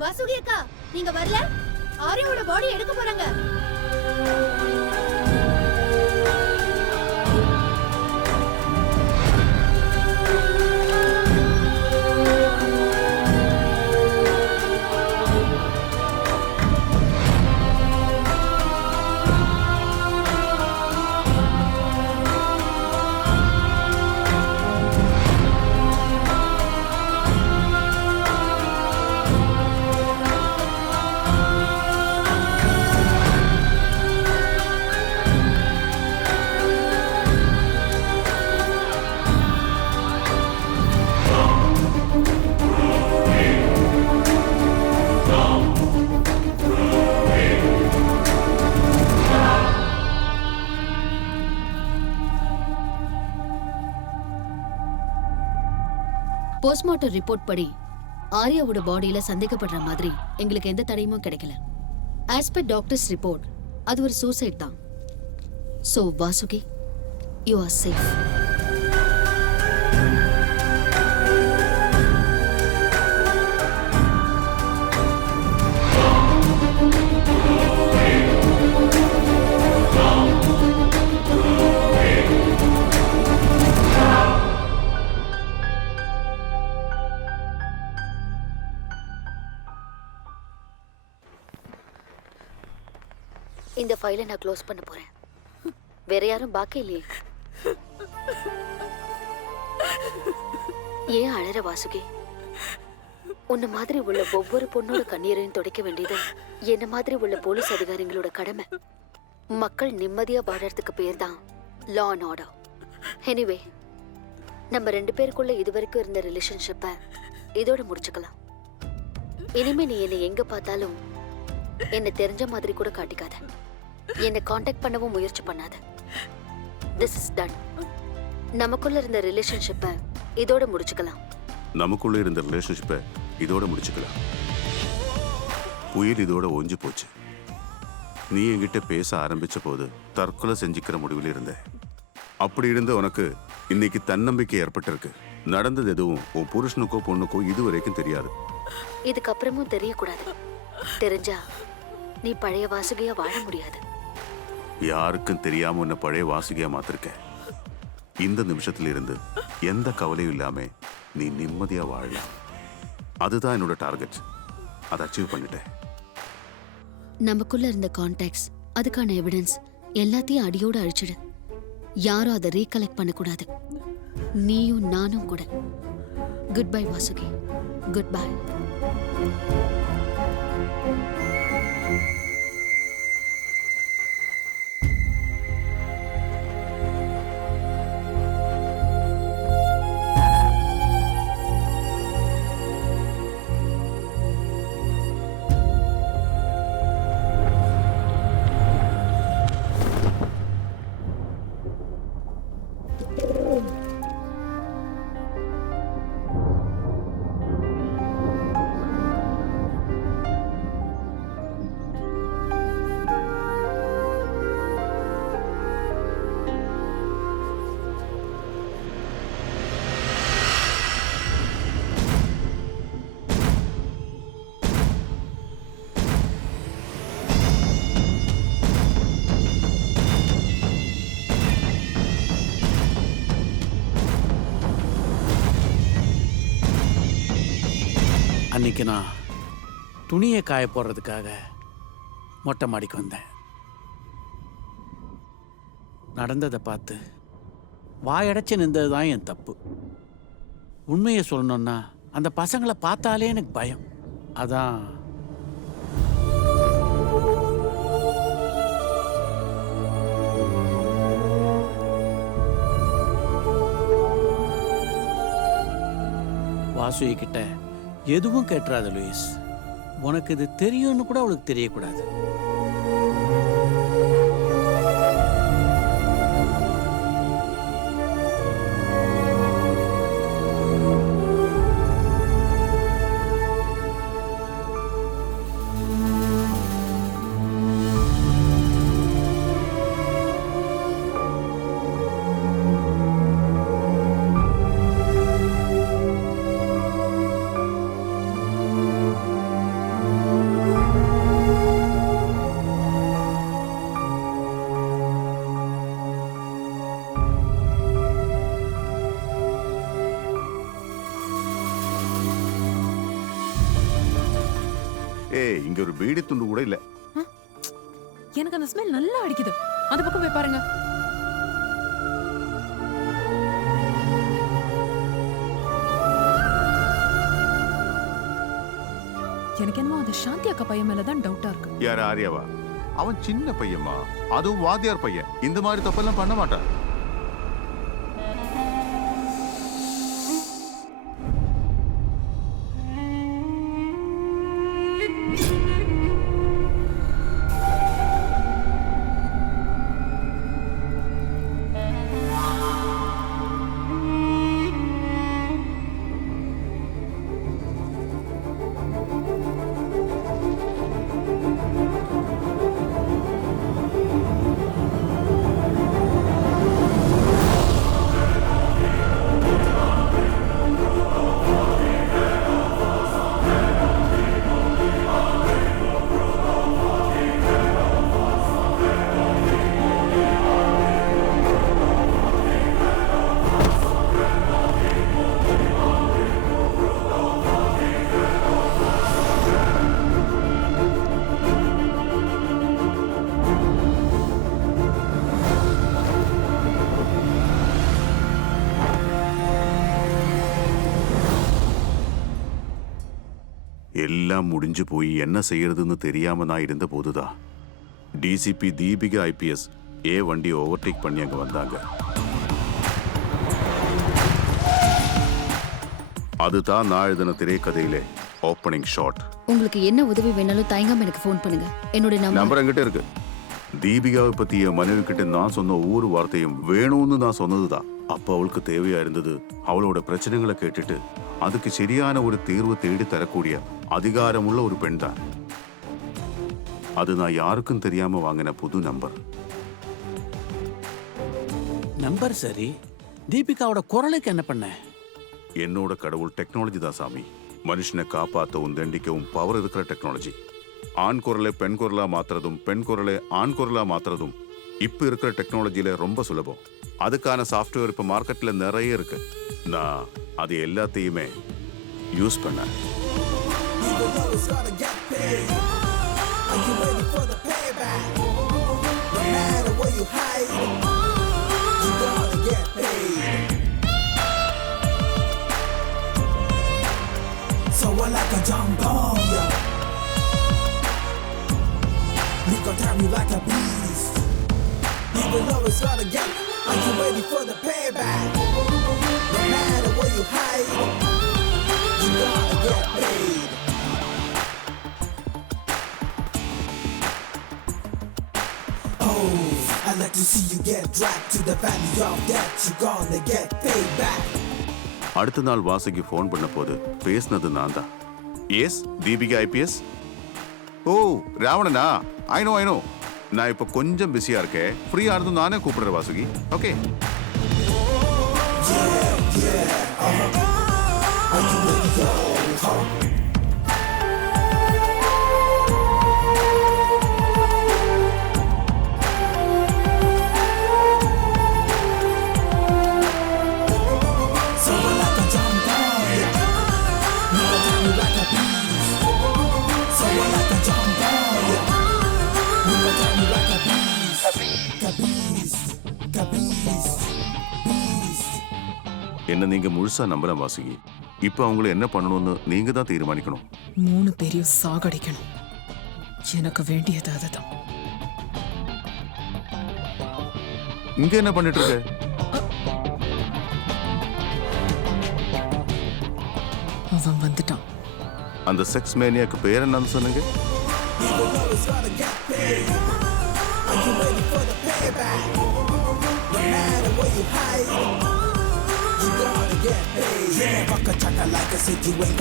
வாசுகி அக்கா நீங்க வரல? ஆரியோட பாடி எடுக்க போறாங்க. போஸ்ட்மார்ட்டம் ரிப்போர்ட் படி ஆர்யாவோட பாடியில சந்தேகப்படுற மாதிரி எங்களுக்கு எந்த தடையுமும் கிடைக்கல. ஆஸ் பர் டாக்டர்ஸ் ரிப்போர்ட் அது ஒரு சூசைட் தான். So Vasuki you are safe இந்த ஃபைலை நான் க்ளோஸ் பண்ண போறேன். வேற யாரும் பாக்கி இல்லையே. ஏன் அழற வாசுகி? உன்ன மாதிரி உள்ள ஒவ்வொரு பொண்ணோட கண்ணீரையும் துடைக்க வேண்டியது என்ன மாதிரி உள்ள போலீஸ் அதிகாரிகளோட கடமை. மக்கள் நிம்மதியா வாழறதுக்கு பேர் தான் லா அண்ட் ஆர்டர் எனிவே நம்ம ரெண்டு பேருக்குள்ள இதுவரைக்கும் இருந்த ரிலேஷன்ஷிப்பை இதோட முடிச்சுக்கலாம். இனிமே நீ என்னை எங்க பார்த்தாலும் என்ன தெரிஞ்ச மாதிரி கூட காட்டிக்காத. என்னை காண்டாக்ட் பண்ணவும் முயற்சி பண்ணாத. திஸ் இஸ் டன் நமக்குள்ள இருந்த ரிலேஷன்ஷிப்பை இதோட முடிச்சுக்கலாம். நமக்குள்ள இருந்த ரிலேஷன்ஷிப்பை இதோட முடிச்சுக்கலாம். புயல் இதோட ஒஞ்சு போச்சு. நீ என்கிட்ட பேச ஆரம்பிச்ச போது தற்கொலை செஞ்சுக்கிற முடிவில் இருந்த. அப்படி இருந்த உனக்கு இன்னைக்கு தன்னம்பிக்கை ஏற்பட்டிருக்கு. நடந்தது எதுவும் உன் புருஷனுக்கோ பொண்ணுக்கோ இதுவரைக்கும் தெரியாது. இதுக்கப்புறமும் தெரியக்கூடாது. தெரிஞ்சா நீ பழைய வாசுகியா வாழ முடியாது. யாருக்கும் தெரியாம உன்னை பழைய வாசுகியா மாத்திருக்கேன். இந்த நிமிஷத்துல இருந்து எந்த கவலையும் இல்லாம நீ நிம்மதியா வாழலாம். அதுதான் என்னோட டார்கெட். அதை அச்சீவ் பண்ணிட்டேன். நமக்குள்ள இருந்த கான்டாக்ட்ஸ் அதுக்கான எவிடன்ஸ் எல்லாத்தையும் அடியோட அழிச்சிடு. யாரும் அதை ரீகலெக்ட் பண்ணக்கூடாது. நீயும் நானும் கூட. Good bye Vasuki. Good bye அன்னைக்கு நான் துணியை காய போடுறதுக்காக மொட்டை மாடிக்கு வந்தேன். நடந்ததை பார்த்து வாயடைச்சு நின்றது தான் என் தப்பு. உண்மையை சொல்லணும்னா அந்த பசங்களை பார்த்தாலே எனக்கு பயம். அதான் வாசுகிட்ட எதுவும் கேட்டுறாது லூயிஸ். உனக்கு இது தெரியும்னு கூட அவளுக்கு தெரியக்கூடாது. ஏய் இங்க ஒரு பீடி துண்டு கூட இல்ல. எனக்கு அந்த ஸ்மெல் நல்லா அடிக்குது. அந்த பக்கம் போய் பாருங்க. எனக்கு என்னமோ அந்த சாந்தி அக்கா பையன் மேல தான் டவுட்டா இருக்கு. யார் ஆர்யாவா? அவன் சின்ன பையன்மா. அதுவும் வாத்தியார் பையன். இந்த மாதிரி தப்பெல்லாம் பண்ண மாட்டான். எல்லாம் முடிஞ்சு போய் என்ன செய்யறதுன்னு தெரியாம நான் இருந்த போதுதான் டிசிபி தீபிகா ஐபிஎஸ் ஏ வண்டி ஓவர்டேக் பண்ணி அங்க வந்தாங்க. அதுதான் நான் எழுதின திரைக்கதையிலே ஓப்பனிங் ஷாட் உங்களுக்கு என்ன உதவி வேணாலும் தயங்காம எனக்கு ஃபோன் பண்ணுங்க. என்னோட நம்பர் என்கிட்ட இருக்கு. தீபிகாவை பத்தி என் மனைவி கிட்ட நான் சொன்ன ஒவ்வொரு வார்த்தையும் வேணும்னு நான் சொன்னதுதான். அப்ப அவளுக்கு தேவையா இருந்தது அவளோட பிரச்சனைகளை கேட்டுட்டு அதுக்கு சரியான ஒரு தீர்வு தேடி தரக்கூடிய அதிகாரமுள்ள ஒரு பெண் தான் அது நான் யாருக்கும் தெரியாம வாங்கின புது நம்பர். நம்பர் சரி. தீபிகாவோட குரலுக்கு என்ன பண்ண? என்னோட கடவுள் டெக்னாலஜி தான் சாமி. மனுஷனை காப்பாற்றவும் தண்டிக்கவும் பவர் இருக்கிற டெக்னாலஜி. ஆண் குரலை பெண் குரலா மாத்துறதும் பெண் குரலை ஆண் குரலா மாத்துறதும் இப்ப இருக்கிற டெக்னாலஜியில ரொம்ப சுலபம். அதுக்கான சாஃப்ட்வேர் இப்ப மார்க்கெட்ல நிறைய இருக்கு. நான் அது எல்லாத்தையுமே யூஸ் பண்ணேன் So I like a jumbo, yeah. You gon' turn me like a beast. Even though it's gonna get, are you ready for the payback? No matter where you hide, you gotta get paid. Oh, I like to see you get dragged to the valley of death. You gonna get paid back. அடுத்த நாள் Vasuki phone பண்ண போது பேசினது நான் தான் S Deepika IPS ஓ ராவணனா I know I know நான் இப்போ கொஞ்சம் பிஸியா இருக்கேன் ஃப்ரீயா இருந்தும் நானே கூப்பிடுறேன் Vasuki okay I can make it go. என்ன நீங்க முழுசா நம்பல வாசுகி இப்போ அவங்கள என்ன பண்ணணும்னு நீங்க தான் தீர்மானிக்கணும். மூணு பேரையும் சாகடிக்கணும். எனக்கு வேண்டியது அதுதான். இங்க என்ன பண்ணிட்டு இருக்க? அவன் வந்துட்டான். அந்த செக்ஸ் மேனியாக்கு பேர் என்னன்னு சொன்னீங்க Are you ready for the payback? No matter where you hide, paid. Yeah, fuck a chaka like I said, you ain't